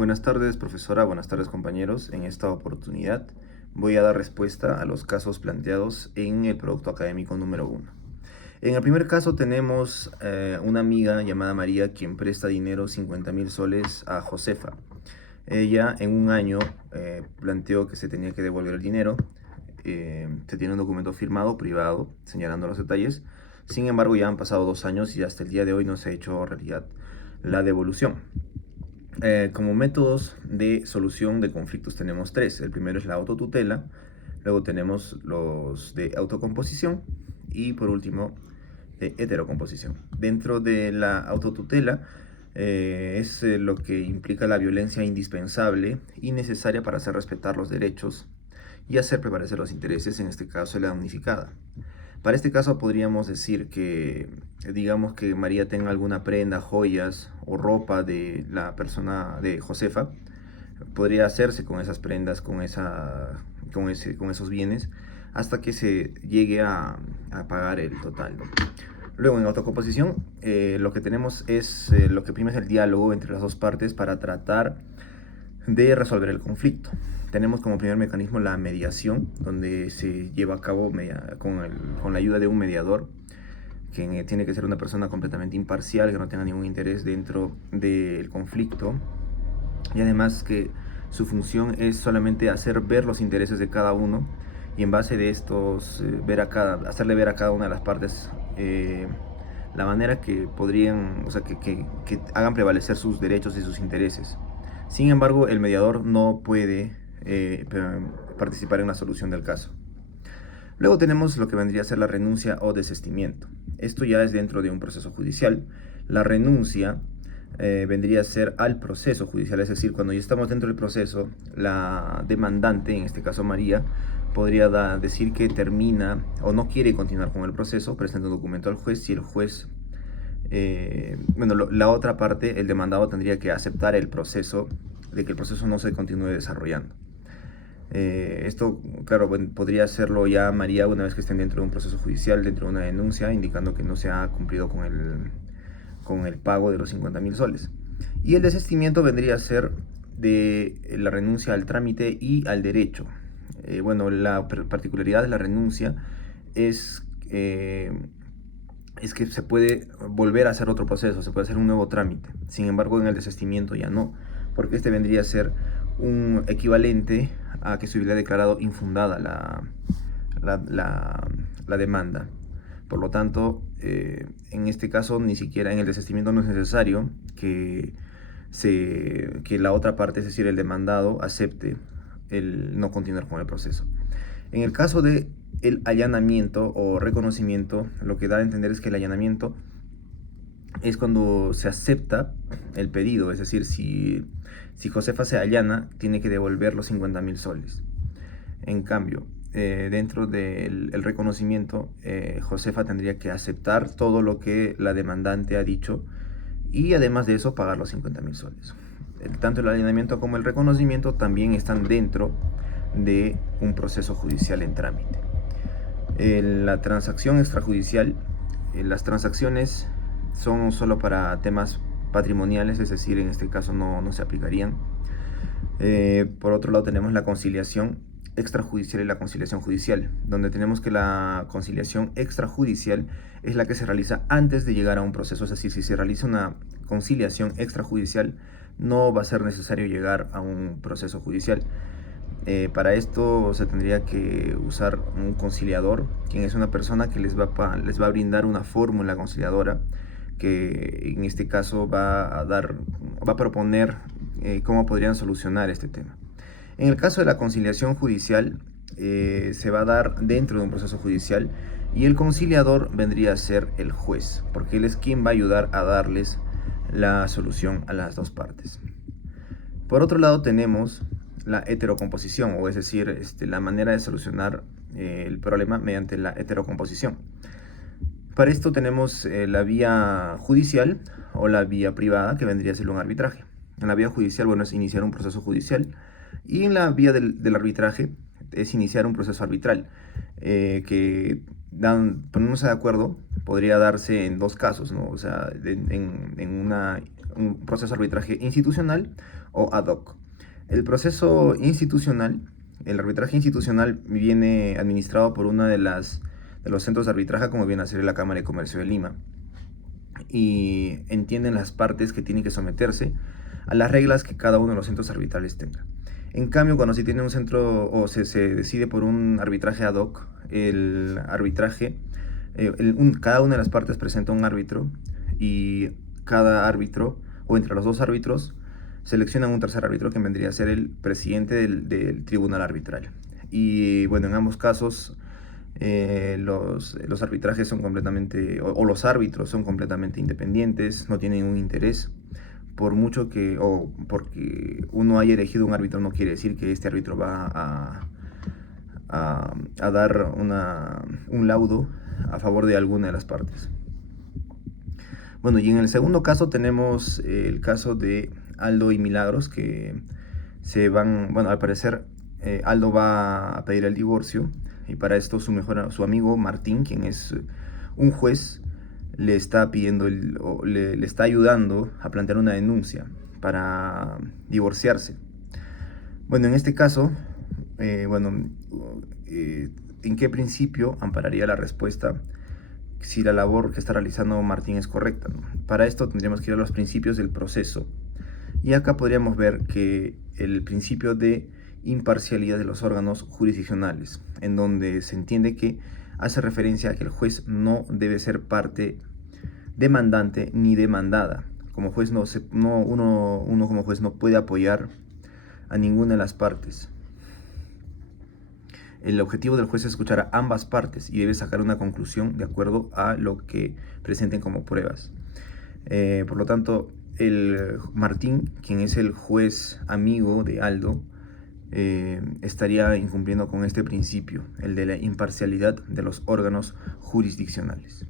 Buenas tardes, profesora. Buenas tardes, compañeros. En esta oportunidad voy a dar respuesta a los casos planteados en el producto académico número 1. En el primer caso tenemos una amiga llamada María quien presta dinero 50.000 soles a Josefa. Ella en un año planteó que se tenía que devolver el dinero. Se tiene un documento firmado, privado, señalando los detalles. Sin embargo, ya han pasado 2 años y hasta el día de hoy no se ha hecho realidad la devolución. Como métodos de solución de conflictos tenemos 3. El primero es la autotutela, luego tenemos los de autocomposición y por último de heterocomposición. Dentro de la autotutela es lo que implica la violencia indispensable y necesaria para hacer respetar los derechos y hacer prevalecer los intereses, en este caso de la damnificada. Para este caso podríamos decir que, digamos que María tenga alguna prenda, joyas o ropa de la persona de Josefa, podría hacerse con esas prendas, con esos bienes, hasta que se llegue a pagar el total, ¿no? Luego en autocomposición lo que tenemos es, lo que prima es el diálogo entre las dos partes para tratar de resolver el conflicto. Tenemos como primer mecanismo la mediación, donde se lleva a cabo con la ayuda de un mediador, que tiene que ser una persona completamente imparcial, que no tenga ningún interés dentro del conflicto, y además que su función es solamente hacer ver los intereses de cada uno, y en base de estos hacerle ver a cada una de las partes la manera que podrían, o sea, que hagan prevalecer sus derechos y sus intereses. Sin embargo, el mediador no puede participar en la solución del caso. Luego tenemos lo que vendría a ser la renuncia o desistimiento. Esto ya es dentro de un proceso judicial. La renuncia vendría a ser al proceso judicial, es decir, cuando ya estamos dentro del proceso, la demandante, en este caso María, podría decir que termina o no quiere continuar con el proceso, presenta un documento al juez. Si el juez, la otra parte, el demandado, tendría que aceptar el proceso, de que el proceso no se continúe desarrollando. Esto, claro, podría hacerlo ya María una vez que estén dentro de un proceso judicial, dentro de una denuncia, indicando que no se ha cumplido con el pago de los 50.000 soles. Y el desistimiento vendría a ser de la renuncia al trámite y al derecho. La particularidad de la renuncia es que se puede volver a hacer otro proceso, se puede hacer un nuevo trámite. Sin embargo, en el desistimiento ya no, porque este vendría a ser un equivalente a que se hubiera declarado infundada la demanda. Por lo tanto, en este caso, ni siquiera en el desistimiento no es necesario que la otra parte, es decir, el demandado, acepte el no continuar con el proceso. En el caso de el allanamiento o reconocimiento, lo que da a entender es que el allanamiento es cuando se acepta el pedido, es decir, si Josefa se allana, tiene que devolver los 50.000 soles. En cambio, dentro del reconocimiento, Josefa tendría que aceptar todo lo que la demandante ha dicho y además de eso pagar los 50.000 soles. Tanto el allanamiento como el reconocimiento también están dentro de un proceso judicial en trámite. La transacción extrajudicial, las transacciones son solo para temas patrimoniales, es decir, en este caso no se aplicarían. Por otro lado tenemos la conciliación extrajudicial y la conciliación judicial, donde tenemos que la conciliación extrajudicial es la que se realiza antes de llegar a un proceso, es decir, si se realiza una conciliación extrajudicial no va a ser necesario llegar a un proceso judicial. Para esto se tendría que usar un conciliador, quien es una persona que les va a brindar una fórmula conciliadora, que en este caso va a proponer cómo podrían solucionar este tema. En el caso de la conciliación judicial, se va a dar dentro de un proceso judicial y el conciliador vendría a ser el juez, porque él es quien va a ayudar a darles la solución a las dos partes. Por otro lado tenemos la heterocomposición, o es decir, la manera de solucionar el problema mediante la heterocomposición. Para esto tenemos la vía judicial o la vía privada, que vendría a ser un arbitraje. En la vía judicial, bueno, es iniciar un proceso judicial, y en la vía del arbitraje es iniciar un proceso arbitral, que poniéndose de acuerdo podría darse en dos casos, ¿no? O sea, en un proceso de arbitraje institucional o ad hoc. El proceso institucional, el arbitraje institucional viene administrado por una de los centros de arbitraje, como viene a ser la Cámara de Comercio de Lima, y entienden las partes que tienen que someterse a las reglas que cada uno de los centros arbitrales tenga. En cambio, cuando se tiene un centro o se decide por un arbitraje ad hoc, el arbitraje, cada una de las partes presenta un árbitro y cada árbitro, o entre los dos árbitros, seleccionan un tercer árbitro que vendría a ser el presidente del tribunal arbitral. Y bueno, en ambos casos los arbitrajes son completamente, o los árbitros son completamente independientes, no tienen un interés. Por mucho que, o porque uno haya elegido un árbitro, no quiere decir que este árbitro va a dar un laudo a favor de alguna de las partes. Bueno, y en el segundo caso tenemos el caso de Aldo y Milagros, que bueno, al parecer Aldo va a pedir el divorcio, y para esto su amigo Martín, quien es un juez, le está pidiendo, le está ayudando a plantear una denuncia para divorciarse. Bueno, en este caso, ¿en qué principio ampararía la respuesta si la labor que está realizando Martín es correcta, ¿no? Para esto tendríamos que ir a los principios del proceso. Y acá podríamos ver que el principio de imparcialidad de los órganos jurisdiccionales, en donde se entiende que hace referencia a que el juez no debe ser parte demandante ni demandada. Como juez uno como juez no puede apoyar a ninguna de las partes. El objetivo del juez es escuchar a ambas partes y debe sacar una conclusión de acuerdo a lo que presenten como pruebas. Por lo tanto, el Martín, quien es el juez amigo de Aldo, estaría incumpliendo con este principio, el de la imparcialidad de los órganos jurisdiccionales.